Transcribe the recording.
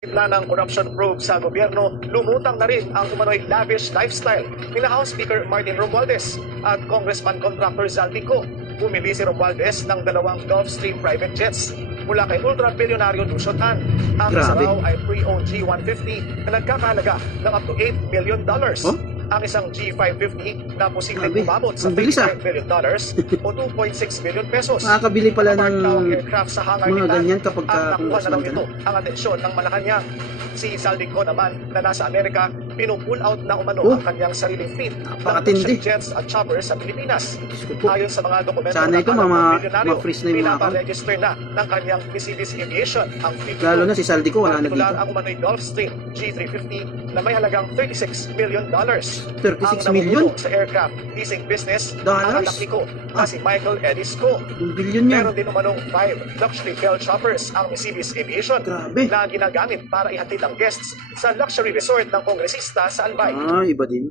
Gitna ng corruption probe sa gobyerno, lumutang na rin ang umano'y lavish lifestyle ni House Speaker Martin Romualdez at Congressman Contractor Zaldico. Bumili si Romualdez ng 2 Gulfstream private jets mula kay ultra-bilyonaryo Lucio Tan. Ang isa raw ay pre-owned G150 na nagkakahalaga ng up to $8 million. Ang isang G550 na posibleng umabot sa $35 million o 2.6 billion pesos. Makakabili pala ng aircraft sa hangar mga ganyan kapag at nakuha na raw ka. ito ang atensyon ng Malacanang. Si Zaldico naman na nasa Amerika, pinupull out na umano ang kanyang sariling fleet ng jets at choppers sa Pilipinas. Ayon sa mga dokumento sana ito ma-freeze na yung mga pinaparegister na ng kanyang Mercedes Aviation ang fleet. Lalo na si Zaldico wala na dito. Ang umano'y Gulfstream G350 na may halagang $36 million. 36 million? Sa aircraft leasing business ang anak niko na si Michael Edisco. Billion yan. Meron din umanong 5 luxury Bell choppers ang Mercedes Aviation na ginagamit para ihatid ang guests sa luxury resort ng kongresista sa Albay. Iba din.